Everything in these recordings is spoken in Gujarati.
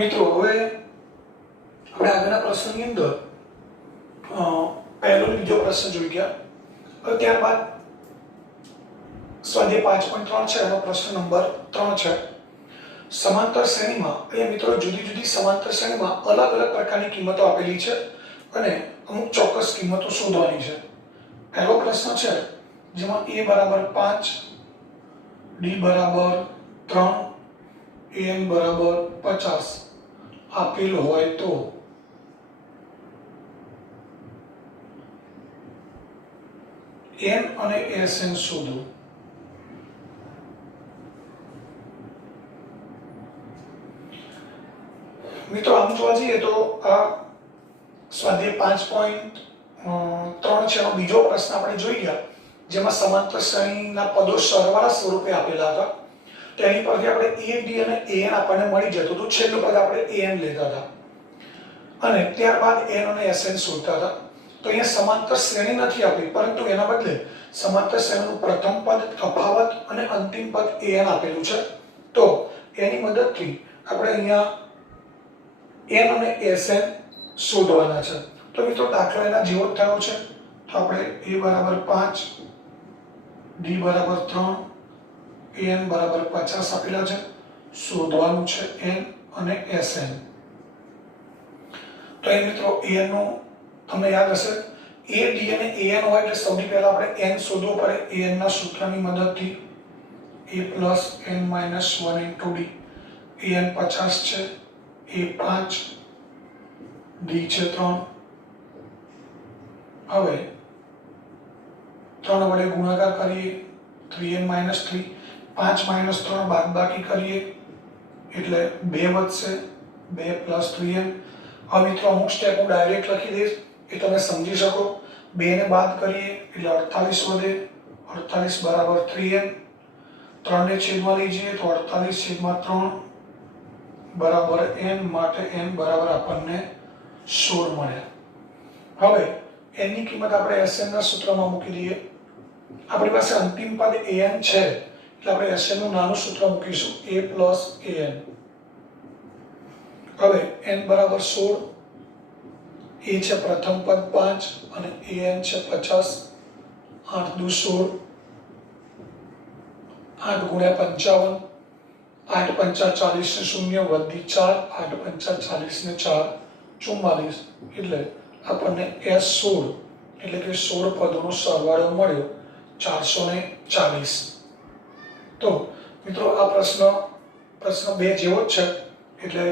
મિત્રો હવે આપણે આગળના પ્રશ્નની અંદર પહેલો બીજો પ્રશ્ન જોઈ ગયા. હવે ત્યારબાદ સ્વાધ્યાય 5.3 છે, એનો પ્રશ્ન નંબર 3 છે. સમાંતર શ્રેણીમાં અહીંયા મિત્રો જુદી જુદી સમાંતર શ્રેણીમાં અલગ અલગ પ્રકારની કિંમતો આપેલી છે અને અમુક ચોક્કસ કિંમતો શોધવાની છે. પહેલો પ્રશ્ન છે જેમાં a બરાબર 5, d બરાબર 3, an બરાબર 50 આપેલ હોય તો n અને sn શોધો. મિત્રો આમ જોવા જઈએ તો આ સ્વાધ્યાય 5.3 છે એનો બીજો પ્રશ્ન આપણે જોઈ ગયા, જેમાં સમાંતર શ્રેણીના પદો સરવાળા સ્વરૂપે આપેલા હતા. તેની પરથી આપણે a, d અને an આપણને મળી જતું હતું. છેલ્લું પદ આપણે an લેતા હતા અને ત્યારબાદ n અને sn શોધતા હતા. તો અહીંયા સમાંતર શ્રેણી નથી આપી, પરંતુ એના બદલે સમાંતર શ્રેણીનું પ્રથમ પદ, તફાવત અને અંતિમ પદ an આપેલું છે. તો એની મદદથી આપણે અહીંયા n અને sn શોધવાના છે. તો મિત્રો દાખલો એના જેવો જ થયો છે. તો આપણે a બરાબર 5, d બરાબર 3, an બરાબર 50 આપેલા છે. શોધવાનું છે n અને sn. તો એ મિત્રો an નું તમને યાદ હશે, a, d અને an હોય એટલે સૌથી પહેલા આપણે n શોધવો પડે. an ના સૂત્રની મદદથી a + n - 1 * d. an 50 છે, a 5, d છે 3. હવે 3 વડે ગુણાકાર કરીએ, 3n - 3, 5 - 3 બાદબાકી કરીએ એટલે 2 વધશે, 2 + 3n. હવે મિત્રો અમુક સ્ટેપ હું ડાયરેક્ટ લખી દઈશ એ તમે સમજી શકો. 2 ને બાદ કરીએ એટલે 48 વધે, 48 બરાબર 3n. 3 ને છેદમાં લઈ જઈએ તો 48/3 બરાબર n, માટે n બરાબર આપણને 16 મળ્યા. હવે n ની કિંમત આપણે sn ના સૂત્રમાં મૂકી દઈએ. આપણી પાસે અંતિમ પદ an છે એટલે આપણે sn નું નાનું સૂત્ર મૂકીશું, a + an. હવે n બરાબર 16, a છે પ્રથમ પદ 5 અને an છે 50. 8 દુ 16, 8 × 55, 8 × 5 = 40 ને 0 વધી 4, 8 × 5 = 40 ને 4 44. એટલે આપણને s16 એટલે કે 16 પદોનો સરવાળો મળ્યો 440. તો મિત્રો આ પ્રશ્ન 2 જેવો જ છે એટલે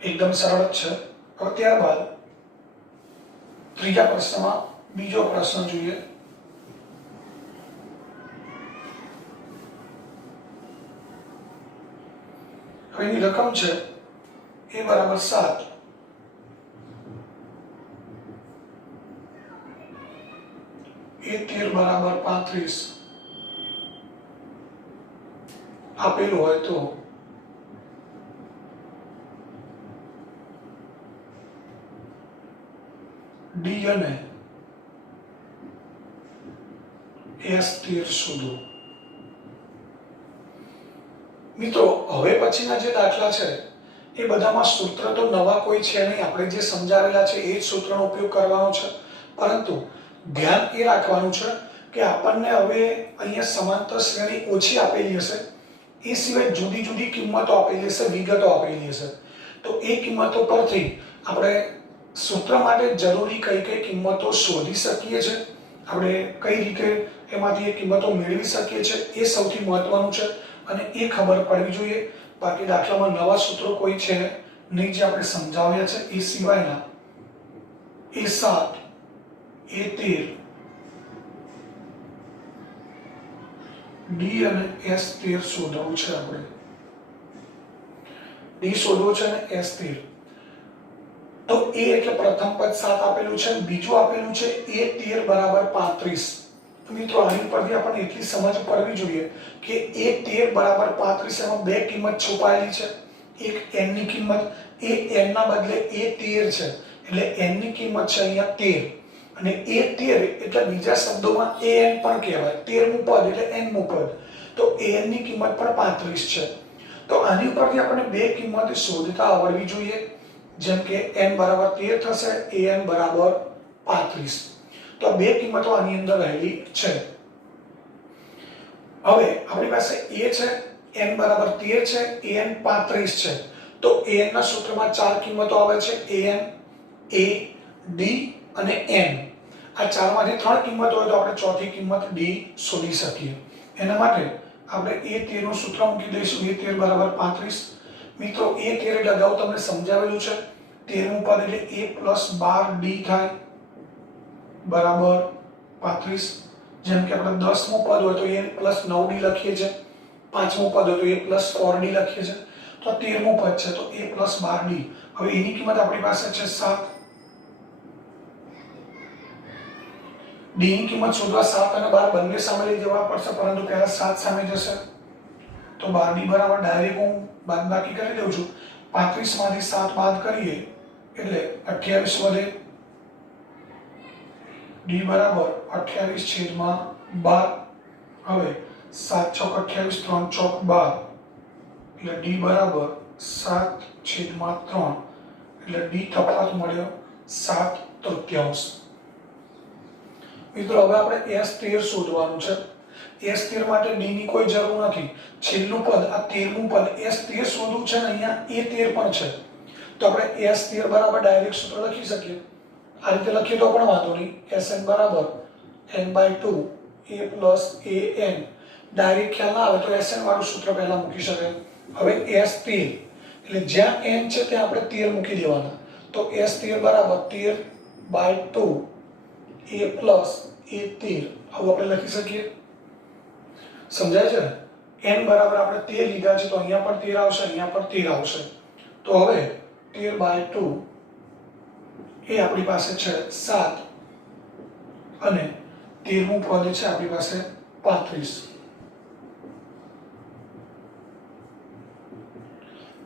એકદમ સરળ જ છે. હવે ત્યારબાદ ત્રીજા પ્રશ્નમાં બીજો પ્રશ્ન જોઈએ. હવે એની રકમ છે a બરાબર 7, a 13 બરાબર 35 આપેલું હોય તો d અને s13 શોધો. મિત્રો હવે પછીના જે દાખલા છે એ બધામાં સૂત્ર તો નવા કોઈ છે નહીં. આપણે જે સમજાવેલા છે એ જ સૂત્રનો ઉપયોગ કરવાનો છે, પરંતુ ધ્યાન એ રાખવાનું છે કે આપણને હવે અહીંયા સમાંતર શ્રેણી ઓછી આપેલી હશે, એ સિવાય જુદી જુદી કિંમતો આપેલી હશે, વિગતો આપેલી હશે. તો એ કિંમતો પરથી આપણે સૂત્ર માટે જરૂરી કઈ કઈ કિંમતો શોધી શકીએ છીએ, આપણે કઈ રીતે એમાંથી એ કિંમતો મેળવી શકીએ છીએ, એ સૌથી મહત્વનું છે અને એ ખબર પડવી જોઈએ. બાકી દાખલામાં નવા સૂત્રો કોઈ છે નહીં જે આપણે સમજાવ્યા છે. એ સિવાયના a7, a13, d અને s13 શોધવું છે. આપણે d શોધવું છે અને s13. તો a એટલે પ્રથમ પદ 7 આપેલું છે, બીજું આપેલું છે a13 બરાબર 35. મિત્રો આની પરથી આપણને એટલી સમજ પડવી જોઈએ કે a13 બરાબર 35 એમાં બે કિંમત છુપાયેલી છે. એક n ની કિંમત, એ n ના બદલે a13 છે એટલે n ની કિંમત છે અહીંયા 13 અને a13 એટલે બીજા શબ્દોમાં an પણ કહેવાય. 13મું પદ એટલે nમું પદ. તો an ની કિંમત પણ 35 છે. તો આની ઉપરથી આપણે બે કિંમત શોધતા આવડવી જોઈએ, જેમ કે n બરાબર 13 થશે, an બરાબર 35. તો આ બે કિંમતો આની અંદર રહેલી છે. હવે આપણી પાસે a છે, n બરાબર 13 છે, an 35 છે. તો an ના સૂત્રમાં ચાર કિંમતો આવે છે, an, a, d અને n. આ ચારમાંથી ત્રણ કિંમત હોય તો આપણે ચોથી કિંમત d શોધી શકીએ. એના માટે આપણે a13 નું સૂત્ર મૂકી દઈશું, a13 બરાબર 35. મિત્રો a13 એટલે અગાઉ તમને સમજાવેલું છે, 13મું પદ એટલે a પ્લસ 12d થાય બરાબર 35. જેમ કે આપણે 10મું પદ હોય તો a પ્લસ 9d લખીએ છીએ, 5મું પદ હોય તો a પ્લસ 4d લખીએ છીએ. તો 13મું પદ છે તો a પ્લસ 12d. હવે એની કિંમત આપણી પાસે છે 7. d ની કિંમત શોધવા 7 અને 12 બંને સામે લઈ જવા પડશે, પરંતુ પહેલા 7 સામે જશે. તો 12d બરાબર ડાયરેક્ટ હું બાદબાકી કરી દઉં છું. 35 માંથી 7 બાદ કરીએ એટલે 28 વધે. d બરાબર 28/12. હવે 7 ચોક 28, 3 ચોક 12 એટલે d બરાબર 7/3. એટલે d તફાવત મળ્યો 7/3. મિત્રો હવે આપણે s13 શોધવાનું છે. s13 માટે d ની કોઈ જરૂર નથી. છેલ્લું પદ આ 13મું પદ s13 શોધવું છે ને અહીંયા a13 પણ છે. તો આપણે s13 બરાબર ડાયરેક્ટ સૂત્ર લખી શકીએ. આ રીતે લખીએ તો પણ વાંધો નહીં. sn બરાબર n/2 a plus an. Direct ખ્યાલ ના આવે તો sn વાળું સૂત્ર પહેલા મૂકી શકાય. હવે s13 એટલે જ્યાં n છે ત્યાં આપણે 13 મૂકી દેવાના. તો s13 બરાબર 13/2 a પ્લસ a13 આવું આપણે લખી શકીએ. સમજાય છે? n બરાબર આપણે 13 લીધા છે તો અહીંયા પણ 13 આવશે, અહીંયા પણ 13 આવશે. તો હવે 13/2 એ આપણી પાસે છે 7 અને 13મું પદ છે આપણી પાસે 35.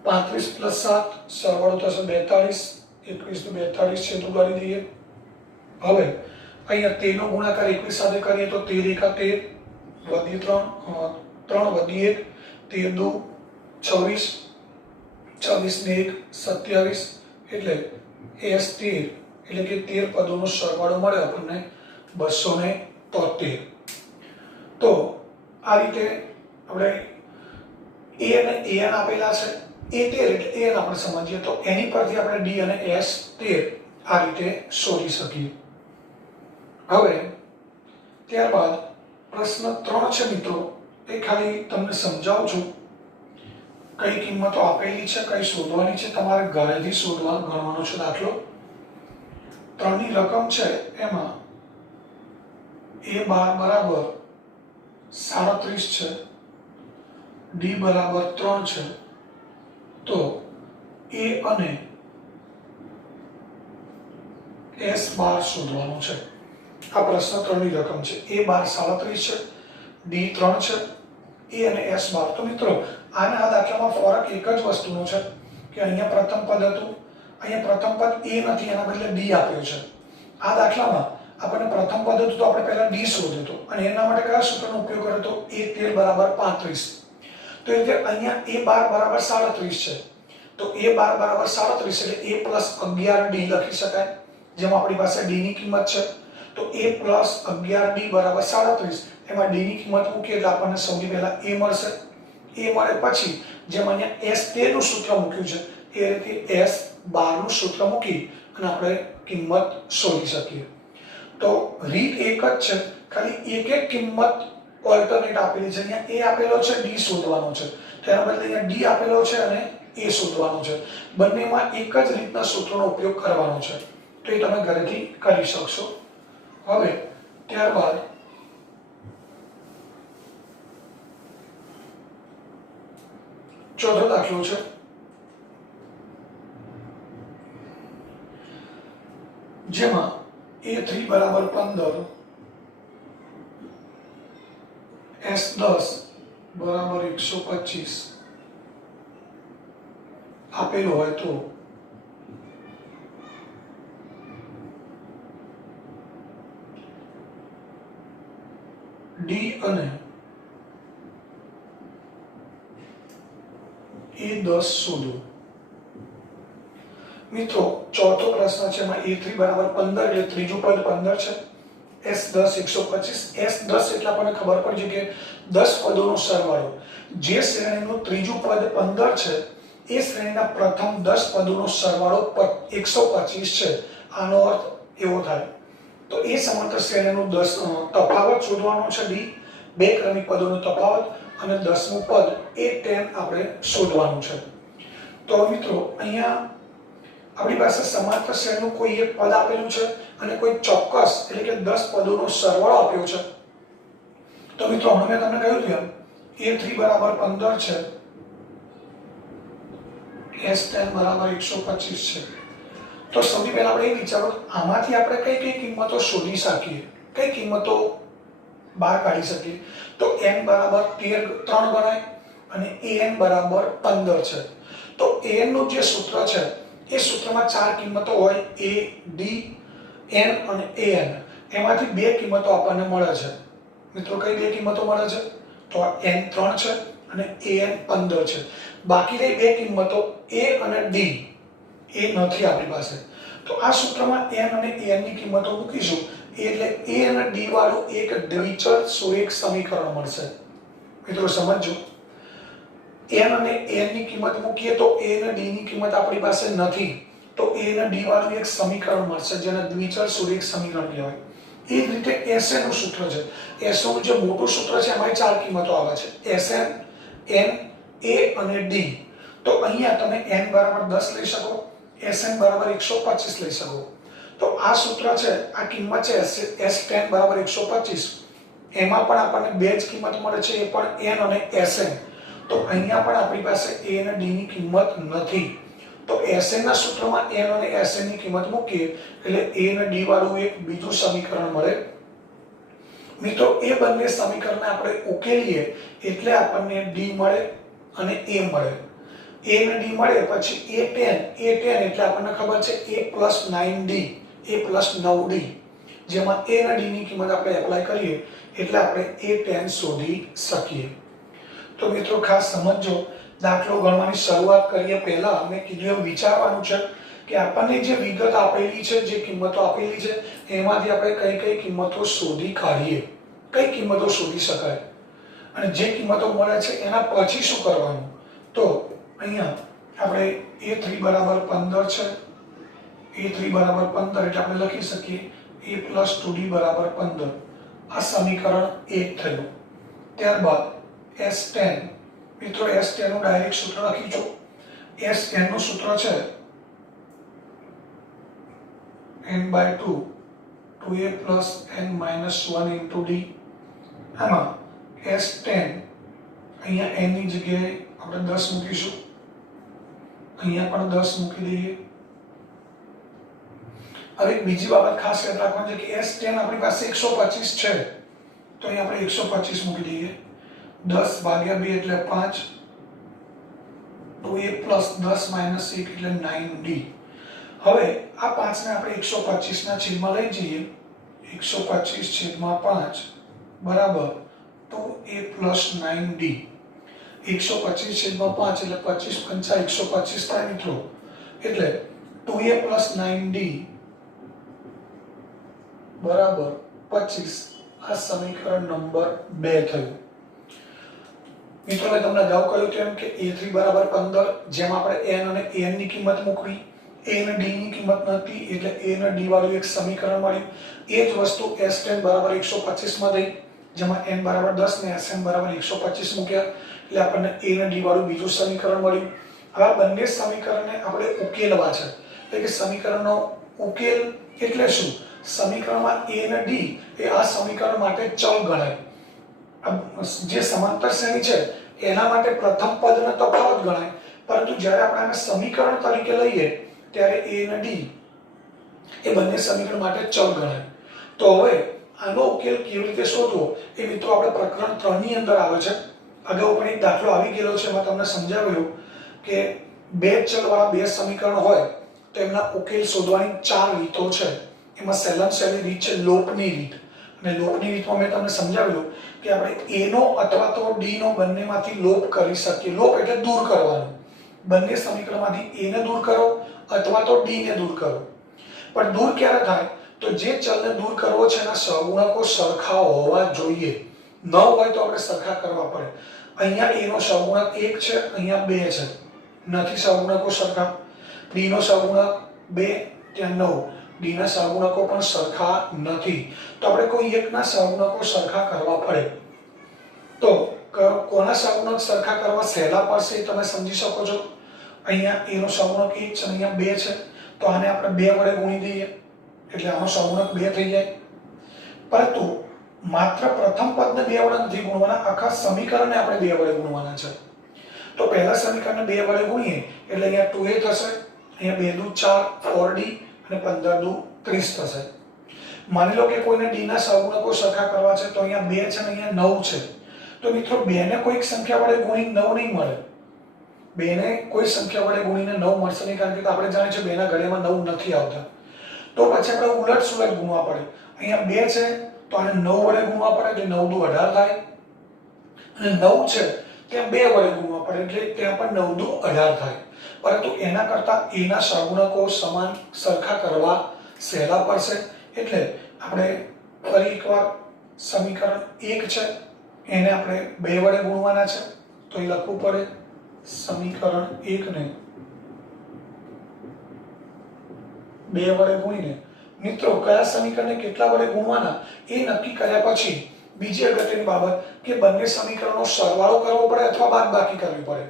35 પ્લસ 7 સરવાળો થશે 42. 21 ને 42 છેદ ઉડાડી દઈએ. હવે અહીંયા 13 નો ગુણાકાર 21 સાથે કરીએ તો 13 એકા 13 વધી 3 વધી 1 13 દુ 26 26 ને 1 27 એટલે s13 એટલે કે 13 પદોનો સરવાળો મળ્યો આપણને 273. તો આ રીતે આપણે a અને an આપેલા છે. a13 એટલે an આપણે સમજીએ તો એની પરથી આપણે d અને s13 આ રીતે શોધી શકીએ. હવે ત્યારબાદ પ્રશ્ન 3 છે મિત્રો, એ ખાલી તમને સમજાવું છું. કઈ કિંમતો આપેલી છે, કઈ શોધવાની છે, તમારે ઘરેથી ગણવાનો છે દાખલો. 3 ની રકમ છે એમાં a12 બરાબર 37 છે, d બરાબર 3 છે. તો a અને s12 શોધવાનું છે. આ પ્રશ્ન 3 ની રકમ છે. a12 37 છે, d 3 છે, a અને s12. તો મિત્રો આના આ દાખલામાં ફરક એક જ વસ્તુનો છે કે અહીંયા પ્રથમ પદ હતું, અહીંયા પ્રથમ પદ a નથી, એના બદલે d આપ્યો છે. આ દાખલામાં આપણને પ્રથમ પદ હતું તો આપણે પહેલા d શોધ્યો હતો અને એના માટે કયા સૂત્રનો ઉપયોગ કર્યો હતો? a13 બરાબર 35. તો એ રીતે અહીંયા a12 બરાબર 37 છે. તો a12 બરાબર 37 એટલે a પ્લસ 11d લખી શકાય, જેમાં આપણી પાસે d ની કિંમત છે. તો a પ્લસ 11d બરાબર 37. એમાં d ની કિંમત મૂકીએ એટલે આપણને સૌથી પહેલા a મળશે. a મળે પછી જેમ અહીંયા s13 નું સૂત્ર મૂક્યું છે એ રીતે s12 નું સૂત્ર મૂકી અને આપણે કિંમત શોધી શકીએ. તો રીત એક જ છે, ખાલી એક એક કિંમત ઓલ્ટરનેટ આપેલી છે. અહીંયા a આપેલો છે, d શોધવાનો છે. તેના બદલે અહીંયા d આપેલો છે અને a શોધવાનો છે. બંનેમાં એક જ રીતના સૂત્રનો ઉપયોગ કરવાનો છે. તો એ તમે ઘરેથી કરી શકશો. હવે ત્યારબાદ ચોથો દાખલો છે. જેમાં a3 બરાબર 15, s10 બરાબર 125 આપેલો હોય તો d અને A10 શોધો. મિત્રો ચોથો પ્રશ્ન છે એમાં A3 બરાબર 15 એટલે ત્રીજું પદ 15 છે. S10 125. S10 એટલે આપણને ખબર પડી કે 10 પદોનો સરવાળો. જે શ્રેણીનું ત્રીજું પદ 15 છે એ શ્રેણીના પ્રથમ 10 પદોનો સરવાળો 125 છે. આનો અર્થ એવો થાય તો એ સમાંતર શ્રેણીનું 10 તફાવત શોધવાનો છે D, બે ક્રમિક પદોનો તફાવત, અને 10મું પદ A10 આપણે શોધવાનું છે. તો મિત્રો અહીંયા આપણી પાસે સમાંતર શ્રેણીનું કોઈ એક પદ આપેલું છે અને કોઈ ચોક્કસ એટલે કે 10 પદોનો સરવાળો આપ્યો છે. તો મિત્રો હમણાં મેં તમને કહ્યું કે A3 બરાબર 15 છે, S10 બરાબર 125 છે. તો સૌથી પહેલા આપણે એ વિચારો આમાંથી આપણે કઈ કઈ કિંમતો શોધી શકીએ, કઈ કિંમતો બહાર કાઢી શકીએ. તો n બરાબર 3 ગણાય અને an બરાબર 15 છે. તો an નું જે સૂત્ર છે એ સૂત્રમાં ચાર કિંમતો હોય, a, d, n અને an. એમાંથી બે કિંમતો આપણને મળે છે. મિત્રો કઈ બે કિંમતો મળે છે? તો આ n 3 છે અને an 15 છે. બાકી રહી બે કિંમતો a અને d એ નથી આપણી પાસે. તો આ સૂત્રમાં n અને an ની કિંમતો મૂકીશું એટલે a અને d વાળું એક દ્વિચલ સુરેખ સમીકરણ મળશે. મિત્રો સમજો, n અને n ની કિંમત મૂકીએ તો a અને d ની કિંમત આપણી પાસે નથી, તો a અને d વાળું એક સમીકરણ મળશે જેને દ્વિચલ સુરેખ સમીકરણ કહેવાય. એ જ રીતે Sn નું સૂત્ર છે. Sn નું જે મોટું સૂત્ર છે એમાં ચાર કિંમતો આવે છે, Sn, n, a અને d. તો અહીંયા તમે n બરાબર 10 લઈ શકો, Sn બરાબર 125 લઈ શકો. તો આ સૂત્ર છે, આ કિંમત છે S10 બરાબર 125. એમાં પણ આપણને બે જ કિંમત મળે છે, એ પણ n અને Sn. તો અહીંયા પણ આપણી પાસે a અને d ની કિંમત નથી. તો Sn ના સૂત્રમાં n અને Sn ની કિંમત મૂકીએ એટલે a અને d વાળું એક બીજું સમીકરણ મળે. મિત્રો એ બંને સમીકરણને આપણે ઉકેલીએ એટલે આપણને d મળે અને a મળે. a અને d મળે પછી A10 એટલે આપણને ખબર છે a + 9d, a + 9d, જેમાં a અને d ની કિંમત આપણે એપ્લાય કરીએ એટલે આપણે A10 શોધી શકીએ. તો મિત્રો ખાસ સમજો, દાખલો ગણવાની શરૂઆત કરીએ પહેલા મેં કીધું એવું વિચારવાનું છે કે આપણને જે વિગત આપેલી છે, જે કિંમતો આપેલી છે એમાંથી આપણે કઈ કઈ કિંમતો શોધી કાઢીએ, કઈ કિંમતો શોધી શકાય અને જે કિંમતો મળે છે એના પછી શું કરવાનું. તો અહીંયા આપણે A3 બરાબર 15 છે, A3 બરાબર 15 એટલે આપણે લખી શકીએ a + 2d બરાબર 15. આ સમીકરણ 1 થયું. ત્યારબાદ S10, મિત્રો S10 નું ડાયરેક્ટ સૂત્ર લખીશું. S10 નું સૂત્ર છે n/2 2a + n - 1 * d. આમાં S10 અહીંયા n ની જગ્યાએ આપણે 10 મૂકીશું, અહીંયા પણ 10 મૂકી દઈએ. હવે બીજી બાબત ખાસ યાદ રાખવાની છે કે S10 આપણી પાસે 125 છે, તો અહીં આપણે 125 મૂકી દઈએ. 10 ભાગ્યા 2 એટલે 5, 2a + 10 - 1 એટલે 9d. હવે આ 5 ને આપણે 125 ના છેદમાં લઈ જઈએ, 125/5 બરાબર 2a + 9d. 125/5 એટલે 25 × 5 125 થાય મિત્રો, એટલે 2a + 9d બરાબર 25. આ સમીકરણ નંબર 2 થયું. મિત્રો મેં તમને અગાઉ કહ્યું તેમ કે A3 બરાબર 15, જેમાં આપણે n અને an ની કિંમત મૂકવી, a અને d ની કિંમત નથી એટલે a અને d વાળું એક સમીકરણ મળ્યું. એ જ વસ્તુ S10 બરાબર 125 માં થઈ, જેમાં n બરાબર 10 ને Sn બરાબર 125 મૂક્યા એટલે આપણને a અને d વાળું બીજું સમીકરણ મળ્યું. હવે આ બંને સમીકરણને આપણે ઉકેલવા છે, એટલે કે સમીકરણનો ઉકેલ એટલે શું? સમીકરણમાં a અને d એ આ સમીકરણ માટે ચલ ગણાય. જે સમાંતર શ્રેણી છે એના માટે પ્રથમ પદનો તફાવત ગણાય, પરંતુ જ્યારે આપણે આને સમીકરણ તરીકે લઈએ ત્યારે a અને d એ બંને સમીકરણ માટે ચલ ગણાય. તો હવે આનો ઉકેલ કેવી રીતે શોધવો એ મિત્રો આપણે પ્રકરણ 3 ની અંદર આવે છે. અગાઉ પણ એક દાખલો આવી ગયેલો છે, એમાં તમને સમજાવ્યું કે બે ચલવાળા બે સમીકરણ હોય તો એમના ઉકેલ શોધવાની 4 રીતો છે. એમાં સહેલામાં સહેલી રીત છે લોપની રીત. અને લોપની રીતમાં મેં તમને સમજાવ્યું કે આપણે a નો અથવા તો d નો બંનેમાંથી લોપ કરી શકીએ. લોપ એટલે દૂર કરવાનું. બંને સમીકરણમાંથી a ને દૂર કરો અથવા તો d ને દૂર કરો. પણ દૂર ક્યારે થાય? તો જે ચલને દૂર કરવો છે એના સહગુણકો સરખા હોવા જોઈએ. ન હોય તો આપણે સરખા કરવા પડે. અહીંયા a નો સહગુણક 1 છે, અહીંયા 2 છે, નથી સહગુણકો સરખા. d નો સહગુણક 2, ત્યાં 9, d ના સહગુણકો પણ સરખા નથી. તો આપણે કોઈ એકના સહગુણકો સરખા કરવા પડે. તો કોના સહગુણક સરખા કરવા સહેલા પડશે એ તમે સમજી શકો છો. અહીંયા a નો સહગુણક 1 છે, અહીંયા 2 છે, તો આને આપણે 2 વડે ગુણી દઈએ એટલે આનો સહગુણક 2 થઈ જાય. પરંતુ માત્ર પ્રથમ પદને 2 વડે નથી ગુણવાના, આખા સમીકરણને આપણે 2 વડે ગુણવાના છે. તો પહેલા સમીકરણને 2 વડે ગુણીએ એટલે અહીંયા 2a થશે, અહીંયા 2 દુ 4, 4d અને 15 દુ 30 થશે. માની લો કે કોઈને d ના સહગુણકો સરખા કરવા છે, તો અહીંયા 2 છે અને અહીંયા 9 છે. તો મિત્રો 2 ને કોઈક સંખ્યા વડે ગુણીને 9 નહીં મળે. 2 ને કોઈ સંખ્યા વડે ગુણીને 9 મળશે નહીં, કારણ કે આપણે જાણીએ છીએ 2 ના ઘડિયામાં 9 નથી આવતા. તો પછી આપણે ઉલટ સુલટ ગુણવા પડે. અહીંયા 2 છે તો આને 9 વડે ગુણવા પડે એટલે 9 દુ 18 થાય, અને 9 છે ત્યાં 2 વડે ગુણવા પડે એટલે ત્યાં પણ 9 દુ 18 થાય. પરંતુ એના કરતા a ના સહગુણકો સમાન સરખા કરવા સહેલા પડશે. એટલે આપણે ફરી એકવાર સમીકરણ 1 છે એને આપણે 2 વડે ગુણવાના છે. તો એ લખવું પડે સમીકરણ 1 ને 2 વડે ગુણીને. મિત્રો કયા સમીકરણને કેટલા વડે ગુણવાના એ નક્કી કર્યા પછી બીજી અગત્યની બાબત કે બંને સમીકરણનો સરવાળો કરવો પડે અથવા બાદબાકી કરવી પડે.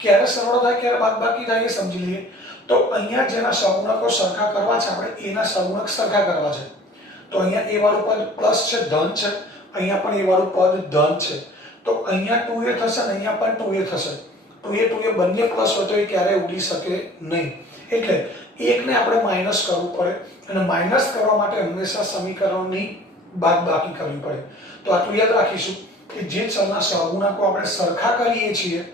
ક્યારે સરવાળો થાય ક્યારે બાદબાકી થાય એ સમજી લઈએ. તો અહીંયા જેના સહગુણકો સરખા કરવા છે આપણે a ના સહગુણક સરખા કરવા છે. તો અહીંયા a વાળું પદ પ્લસ છે, ધન છે, અહીંયા પણ a વાળું પદ ધન છે. તો અહીંયા 2a થશે અને અહીંયા પણ 2a થશે. 2a બંને પ્લસ હોય તો એ ક્યારેય ઉડી શકે નહીં. એટલે 1 ને આપણે માઈનસ કરવું પડે, અને માઈનસ કરવા માટે હંમેશા સમીકરણની બાદબાકી કરવી પડે. તો આટલું યાદ રાખીશું કે જે ચલના સહગુણકો આપણે સરખા કરીએ છીએ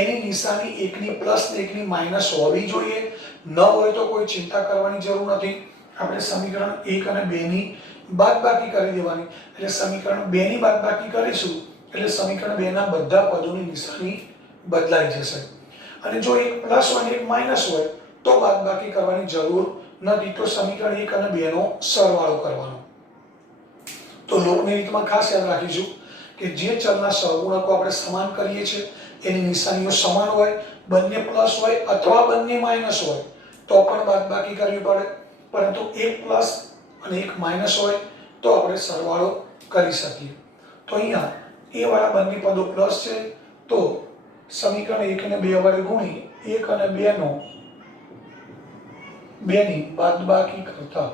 એની નિશાની 1 ની પ્લસ ને 1 ની માઈનસ હોવી જોઈએ. ન હોય તો કોઈ ચિંતા કરવાની જરૂર નથી. આપણે સમીકરણ 1 અને 2 ની બાદબાકી કરી દેવાની. એટલે સમીકરણ 2 ની બાદબાકી કરીશું એટલે સમીકરણ 2 ના બધા પદોની નિશાની બદલાઈ જશે. અને જો એક પ્લસ હોય અને એક માઈનસ હોય તો બાદબાકી કરવાની જરૂર નથી. તો સમીકરણ 1 અને 2 નો સરવાળો કરવાનો. તો લોકની રીતમાં ખાસ યાદ રાખીશું કે જે ચલના સહગુણકો આપણે સમાન કરીએ છીએ એની નિશાનીઓ સમાન હોય, બંને પ્લસ હોય અથવા બંને માઈનસ હોય તો પણ બાદબાકી કરવી પડે. પરંતુ એક પ્લસ અને એક માઈનસ હોય તો આપણે સરવાળો કરી શકીએ. તો અહીંયા a વાળા બંને પદો પ્લસ છે, તો સમીકરણ 1 ને 2 વડે ગુણી 1 અને 2 નો 2 ની બાદબાકી કરતા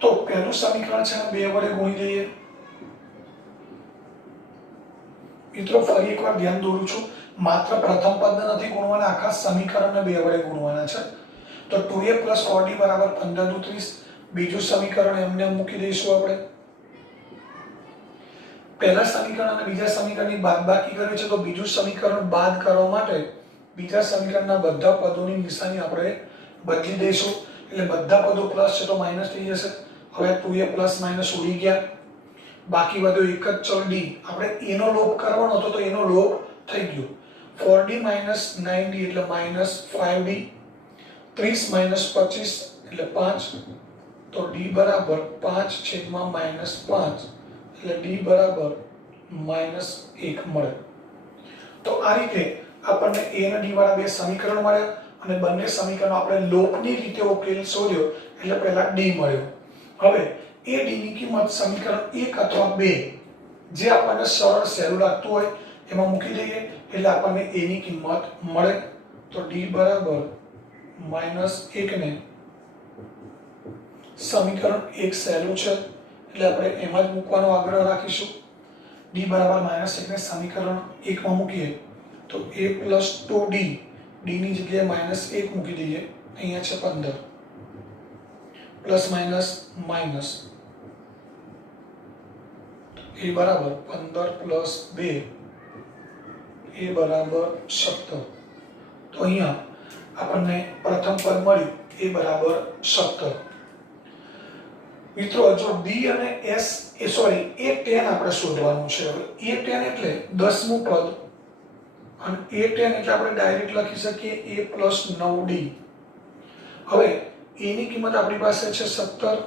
તો પહેલું સમીકરણ છે 2 વડે ગુણી દઈએ. મિત્રો ફરી એકવાર ધ્યાન દોરું છું, માત્ર પ્રથમ પદને નથી ગુણવાના, આખા સમીકરણને 2 વડે ગુણવાના છે. તો 2a + 4d = 15 દુ 30. બીજું સમીકરણ એમને મૂકી દઈશું આપણે. પહેલા સમીકરણ અને બીજા સમીકરણની બાદબાકી કરવી છે તો બીજું સમીકરણ બાદ કરવા માટે બીજા સમીકરણના બધા પદોની નિશાની આપણે બદલી દઈશું. એટલે બધા પદો પ્લસ છે તો માઈનસ થઈ જશે. હવે 2a + માઈનસ ઉડી ગયા, બાકી વધ્યો એક જ ચલ d. આપણે a નો લોપ કરવાનો હતો તો એનો લોપ થઈ ગયો. 4d - 9d એટલે -5d, 30 - 25 એટલે 5, તો d = 5/-5 એટલે d = -1 મળે. તો આ રીતે આપણને a અને d વાળા બે સમીકરણ મળ્યા અને બંને સમીકરણો આપણે લોપની રીતે ઉકેલ શોધ્યો એટલે પહેલા d મળ્યો. હવે a d ની કિંમત સમીકરણ 1 અથવા 2 જે આપણને સરળ સહેલું લાગતું હોય એમાં મૂકી દઈએ એટલે આપણને a ની કિંમત મળે. તો d = -1 ને સમીકરણ 1 સહેલું છે એટલે આપણે એમાં જ મૂકવાનો આગ્રહ રાખીશું. d = -1 ને સમીકરણ 1 માં મૂકીએ તો a + 2d, d ની જગ્યાએ -1 મૂકી દઈએ, અહીંયા છે 15, plus minus minus a = 15 + 2 a = 17. તો અહીંયા આપણને પ્રથમ પદ મળ્યું a = 17. મિત્રો જો ડી અને એસ એ tan આપણે શોધવાનું છે. હવે એ tan એટલે 10મું પદ અને એ tan એટલે આપણે ડાયરેક્ટ લખી શકીએ a + 9d. હવે a ની કિંમત આપણી પાસે છે 17,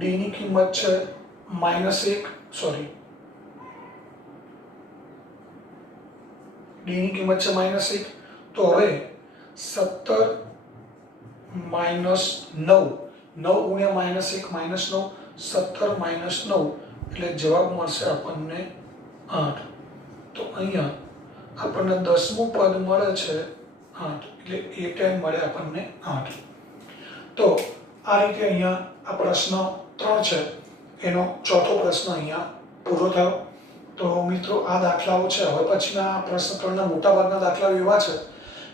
d ની કિંમત છે -1 સોરી d ની કિંમત છે -1. તો હવે 17 - 9 9 ગુણ્યા -1 -9 17 - 9 એટલે જવાબ મળશે આપણને 8. તો અહીંયા આપણને 10મું પદ મળે છે 8 એટલે એ tan મળે આપણને 8. તો આ રીતે અહીંયા આ પ્રશ્ન 3 છે એનો ચોથો પ્રશ્ન અહીંયા પૂરો થયો. તો મિત્રો આ દાખલાઓ છે. હવે પછીના પ્રશ્ન 3ના મોટાભાગના દાખલાઓ એવા છે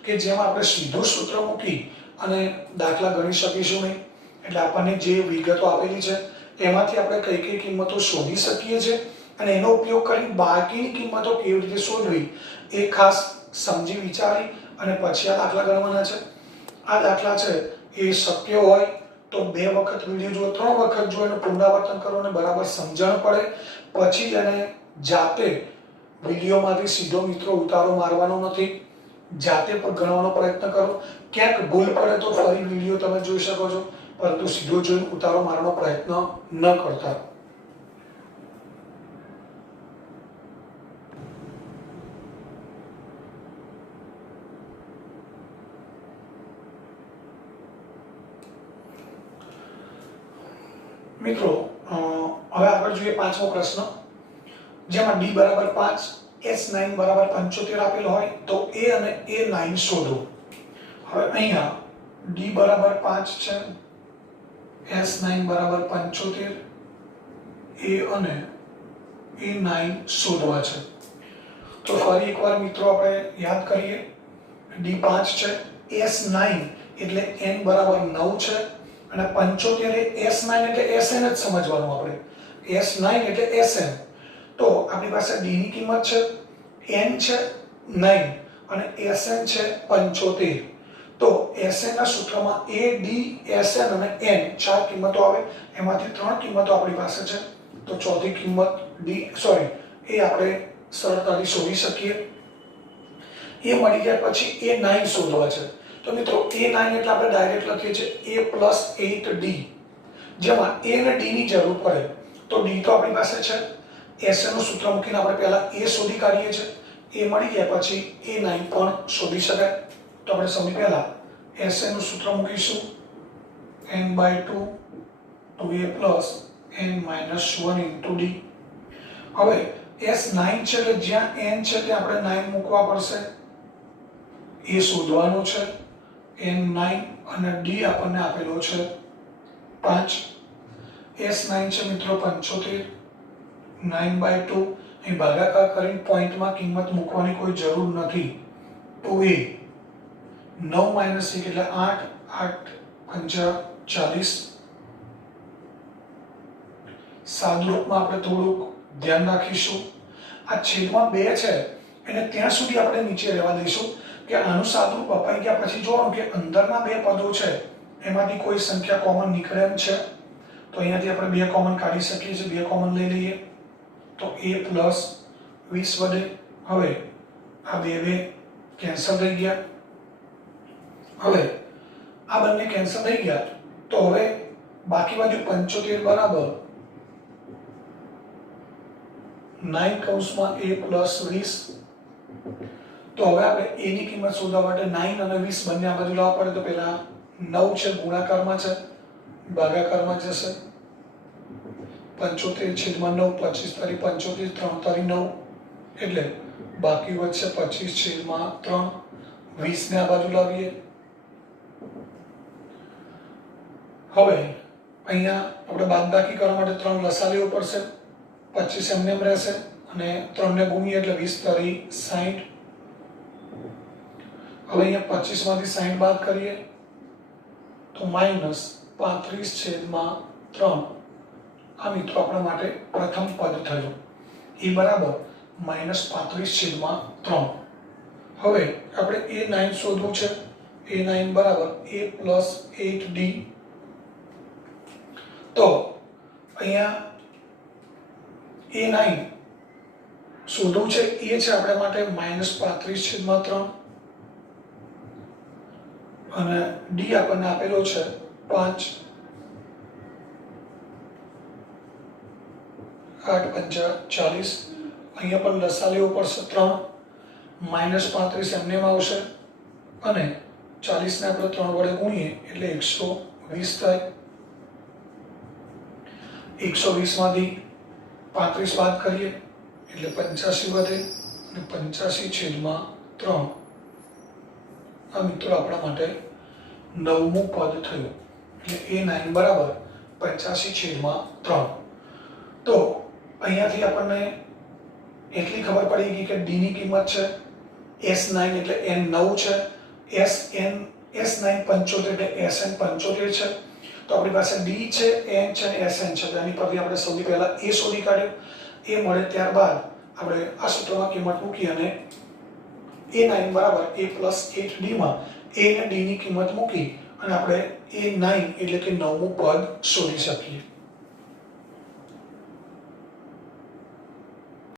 કે જેમાં આપણે સીધું સૂત્ર મૂકી અને દાખલા ગણી શકીશું નહીં. એટલે આપણને જે વિગતો આપેલી છે એમાંથી આપણે કઈ કઈ કિંમતો શોધી શકીએ છીએ અને એનો ઉપયોગ કરી બાકીની કિંમતો કેવી રીતે શોધવી એ ખાસ સમજી વિચારી અને પછી આ દાખલા ગણવાના છે. આ દાખલા છે એ શક્ય હોય તો 2 વખત વિડીયો જુઓ, 3 વખત જુઓ, એનું પુનરાવર્તન કરો અને બરાબર સમજણ પડે પછી એને જાતે વિડીયોમાંથી સીધો મિત્રો ઉતારો મારવાનો નથી, જાતે પણ ગણવાનો પ્રયત્ન કરો. ક્યાંક ભૂલ પડે તો ફરી વિડીયો તમે જોઈ શકો છો, પરંતુ સીધો જોઈને ઉતારો મારવાનો પ્રયત્ન ન કરતા. મિત્રો હવે આગળ જોઈએ 5મો પ્રશ્ન, જેમાં d = 5, s9 = 75 આપેલ હોય તો a અને a9 શોધો. હવે અહીંયા d = 5 છે, s9 = 75, a અને a9 શોધવા છે. તો ફરી એકવાર મિત્રો આપણે યાદ કરીએ, d 5 છે, s9 એટલે n = 9 છે અને 75 એ s9 એટલે sn જ સમજવાનું આપણે, s9 એટલે sn. તો આપણી પાસે d ની કિંમત છે, n છે 9 અને sn છે 75. તો sn ના સૂત્રમાં a, d, sn અને n ચાર કિંમતો આવે, એમાંથી 3 કિંમતો આપણી પાસે છે. તો ચોથી કિંમત એ આપણે સરળતાથી શોધી શકીએ. એ મળી ગયા પછી a9 શોધવા છે. તો મિત્રો a9 એટલે આપણે ડાયરેક્ટ લખીએ છીએ a + 8d, જેમાં a અને d ની જરૂર પડે. તો d તો આપણી પાસે છે, sn નું સૂત્ર મૂકીને આપણે પહેલા a શોધી કાઢીએ છીએ. a મળી ગયા પછી a9 પણ શોધી શકાય. તો આપણે સૌથી પહેલા sn નું સૂત્ર મૂકીશું, n/2 2a + n - 1 * d. હવે s9 છે એટલે જ્યાં n છે ત્યાં આપણે 9 મૂકવા પડશે. a શોધવાનું છે, n9 અને d આપણને આપેલો છે 5. s9 છે મિત્રો 75, 9/2 અહીં ભાગાકાર કરીને પોઈન્ટમાં કિંમત મૂકવાની કોઈ જરૂર નથી. 2a 9 - 1 એટલે 8, 8 × 5 = 40. સાદુરૂપમાં આપણે થોડુંક ધ્યાન રાખીશું. આ છેદમાં 2 છે એને ત્યાં સુધી આપણે નીચે રહેવા દઈશું કે આનું સાદુરૂપ અપાઈ ગયા પછી જોવાનું કે અંદરના 2 પદો છે એમાંથી કોઈ સંખ્યા કોમન નીકળે એમ છે. તો અહીંયાથી આપણે 2 કોમન કાઢી શકીએ છીએ. 2 કોમન લઈ લઈએ તો a + 20 વધે. હવે આ 2 કેન્સલ થઈ ગયા. હવે આ બંને કેન્સલ થઈ ગયા તો હવે બાકી બાજુ 75 બરાબર 9 કૌંસમાં a + 20. તો હવે આપણે a ની કિંમત શોધવા માટે 9 અને 20 બંને આ બાજુ લાવવા પડે. તો પહેલા 9 છે ગુણાકારમાં છે, ભાગાકારમાં જશે. 75 / 9, 25 * 75, 3 * 9 એટલે બાકી વધશે 25 / 3. 20 ને આ બાજુ લાવીએ. હવે અહીંયા આપણે બાદબાકી કરવા માટે 3 લસા લેવો પડશે. 25 એમને એમ રહેશે અને 3 ને ગુણીએ એટલે 20 * 60. હવે અહીંયા 25 માંથી 60 બાદ કરીએ તો -35/3. આ મિત્રો આપણા માટે પ્રથમ પદ થયું. એ બરાબર -35/3. હવે આપણે a9 શોધવું છે. a9 બરાબર a + 8d. તો અહીંયા A9 શોધવું છે એ છે આપણે માટે -35/3 અને ડી આપણને આપેલો છે 5 8 5 40. અહીંયા પણ લસા લેવો પડશે 3 -35 એમને આવશે અને 40 ને આપણે 3 વડે ગુણીએ એટલે 120 થાય. 120 માંથી 35 બાદ કરીએ એટલે 85 વધે અને 85/3 આ મિત્રો આપણા માટે 9મું પદ થયું. એટલે A9 બરાબર 85/3. તો અહીંયાથી આપણને એટલી ખબર પડી ગઈ કે D ની કિંમત છે S9 એટલે N9 છે, S9 75 એટલે SN 75 છે. તો આપણી પાસે D છે, N છે અને SN છે. એની પરથી આપણે સૌથી પહેલા A શોધી કાઢ્યો. A મળે ત્યારબાદ આપણે આ સૂત્રમાં કિંમત મૂકી અને A9 બરાબર A + 8D માં A અને D ની કિંમત મૂકી અને આપણે A9 એટલે કે 9મું પદ શોધી શકીએ.